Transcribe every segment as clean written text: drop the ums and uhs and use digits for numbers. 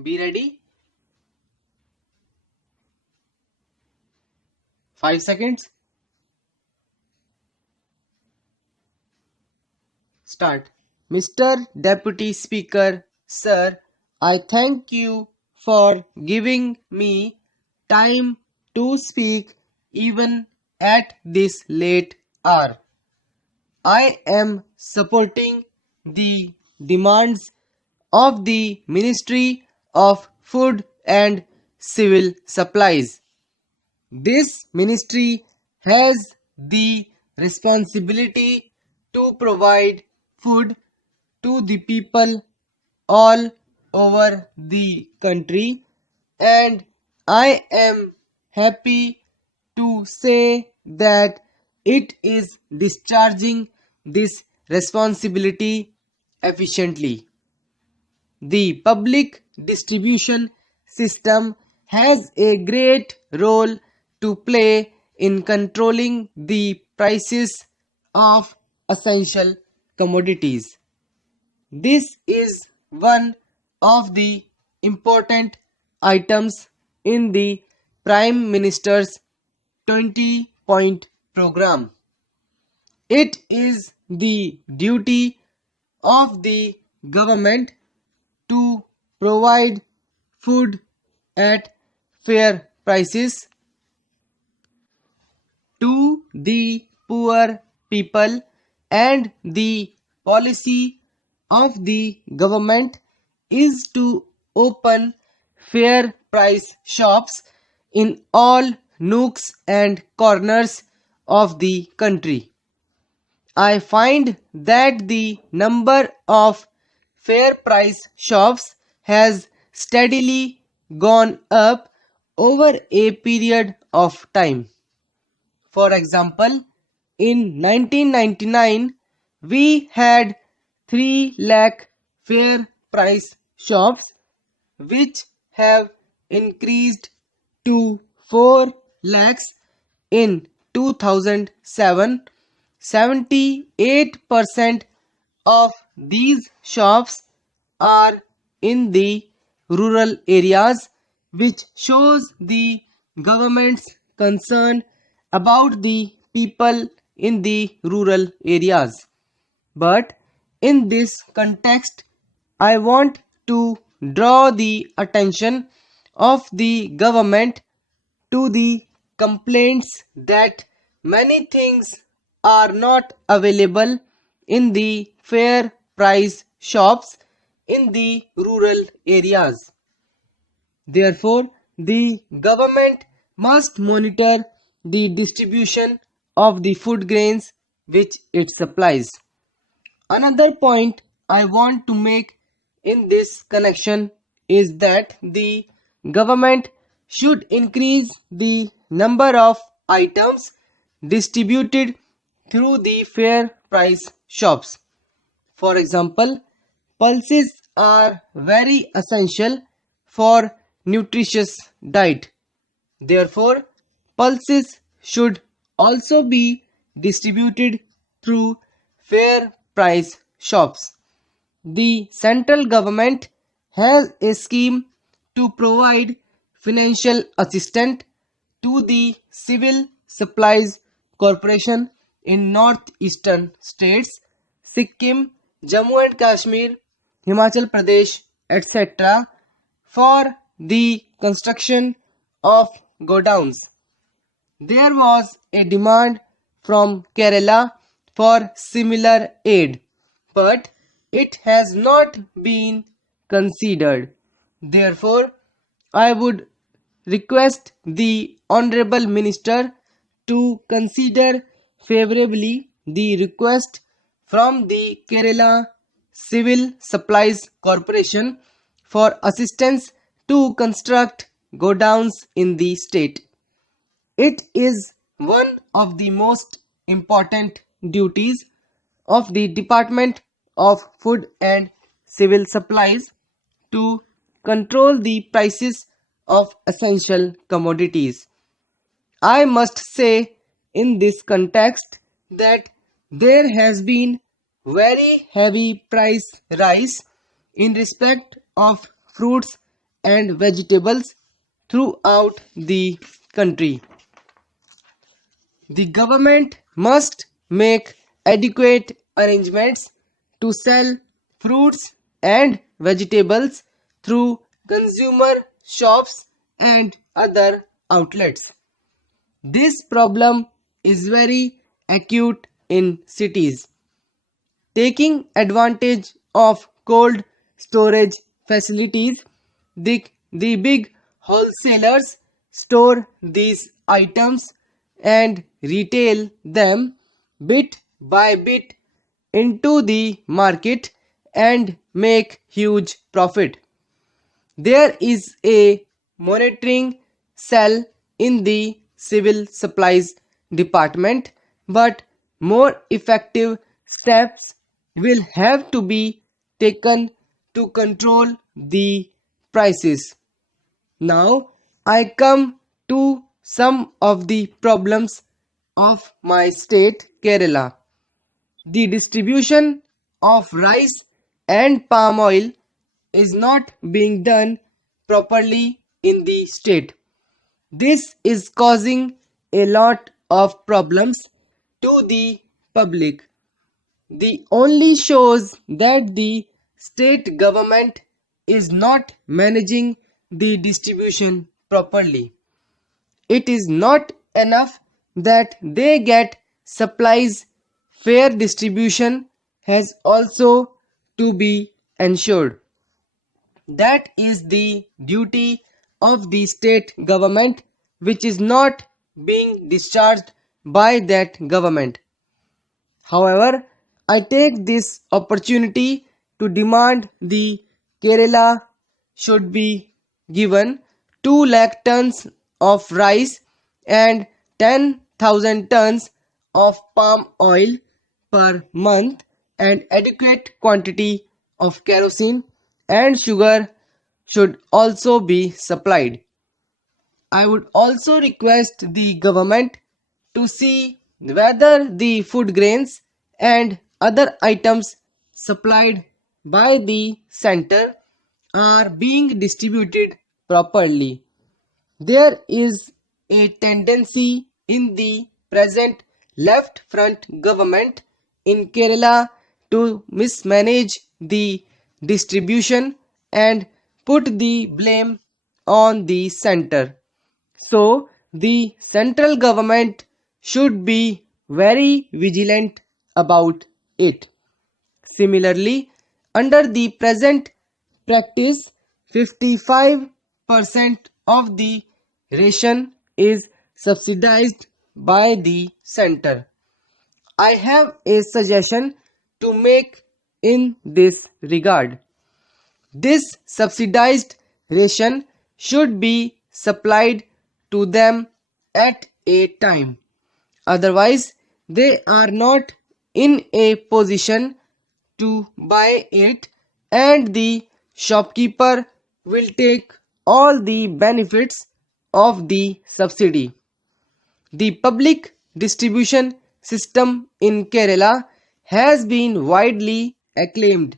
Be ready. 5 seconds. Start. Mr. Deputy Speaker, Sir, I thank you for giving me time to speak even at this late hour. I am supporting the demands of the Ministry of Food and Civil Supplies. This ministry has the responsibility to provide food to the people all over the country, and I am happy to say that it is discharging this responsibility efficiently. The public distribution system has a great role to play in controlling the prices of essential commodities. This is one of the important items in the Prime Minister's 20-point program. It is the duty of the government to provide food at fair prices to the poor people, and the policy of the government is to open fair price shops in all nooks and corners of the country. I find that the number of fair price shops has steadily gone up over a period of time. For example, in 1999, we had 3 lakh fair price shops, which have increased to 4 lakhs in 2007. 78% of these shops are in the rural areas, which shows the government's concern about the people in the rural areas. But in this context, I want to draw the attention of the government to the complaints that many things are not available in the fair price shops in the rural areas. Therefore, the government must monitor the distribution of the food grains which it supplies. Another point I want to make in this connection is that the government should increase the number of items distributed through the fair price shops. For example, pulses are very essential for nutritious diet. Therefore, pulses should also be distributed through fair price shops. The central government has a scheme to provide financial assistance to the Civil Supplies Corporation in northeastern states, Sikkim, Jammu and Kashmir, Himachal Pradesh, etc., for the construction of godowns. There was a demand from Kerala for similar aid, but it has not been considered. Therefore, I would request the Honorable Minister to consider favorably the request from the Kerala Civil Supplies Corporation for assistance to construct godowns in the state. It is one of the most important duties of the Department of Food and Civil Supplies to control the prices of essential commodities. I must say in this context that there has been very heavy price rise in respect of fruits and vegetables throughout the country. The government must make adequate arrangements to sell fruits and vegetables through consumer shops and other outlets. This problem is very acute in cities. Taking advantage of cold storage facilities, the big wholesalers store these items and retail them bit by bit into the market and make huge profit. There is a monitoring cell in the civil supplies department, but more effective steps will have to be taken to control the prices. Now I come to some of the problems of my state, Kerala. The distribution of rice and palm oil is not being done properly in the state. This is causing a lot of problems to the public. The only shows that the state government is not managing the distribution properly. It is not enough that they get supplies. Fair distribution has also to be ensured. That is the duty of the state government, which is not being discharged by that government. However, I take this opportunity to demand the Kerala should be given 2 lakh tons of rice and 10,000 tons of palm oil per month, and adequate quantity of kerosene and sugar should also be supplied. I would also request the government to see whether the food grains and other items supplied by the center are being distributed properly. There is a tendency in the present left front government in Kerala to mismanage the distribution and put the blame on the center. So, the central government should be very vigilant about it. Similarly, under the present practice, 55% of the ration is subsidized by the center. I have a suggestion to make in this regard. This subsidized ration should be supplied to them at a time. Otherwise, they are not in a position to buy it, and the shopkeeper will take all the benefits of the subsidy. The public distribution system in Kerala has been widely acclaimed,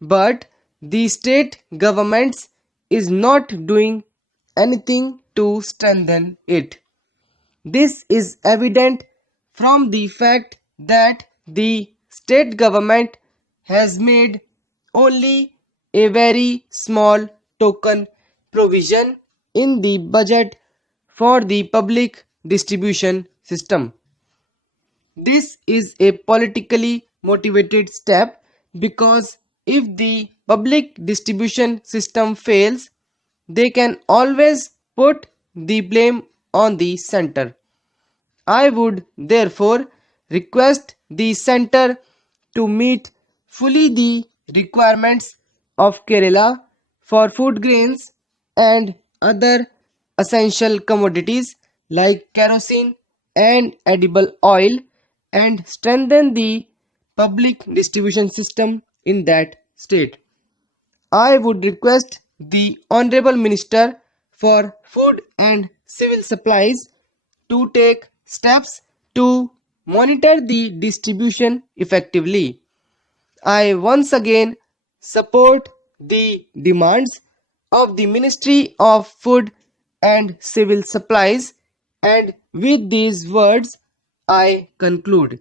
but the state governments is not doing anything to strengthen it. This is evident from the fact that the state government has made only a very small token provision in the budget for the public distribution system. This is a politically motivated step because if the public distribution system fails, they can always put the blame on the center. I would therefore request the center to meet fully the requirements of Kerala for food grains and other essential commodities like kerosene and edible oil, and strengthen the public distribution system in that state. I would request the Honorable Minister for Food and Civil Supplies to take steps to monitor the distribution effectively. I once again support the demands of the Ministry of Food and Civil Supplies. And with these words, I conclude.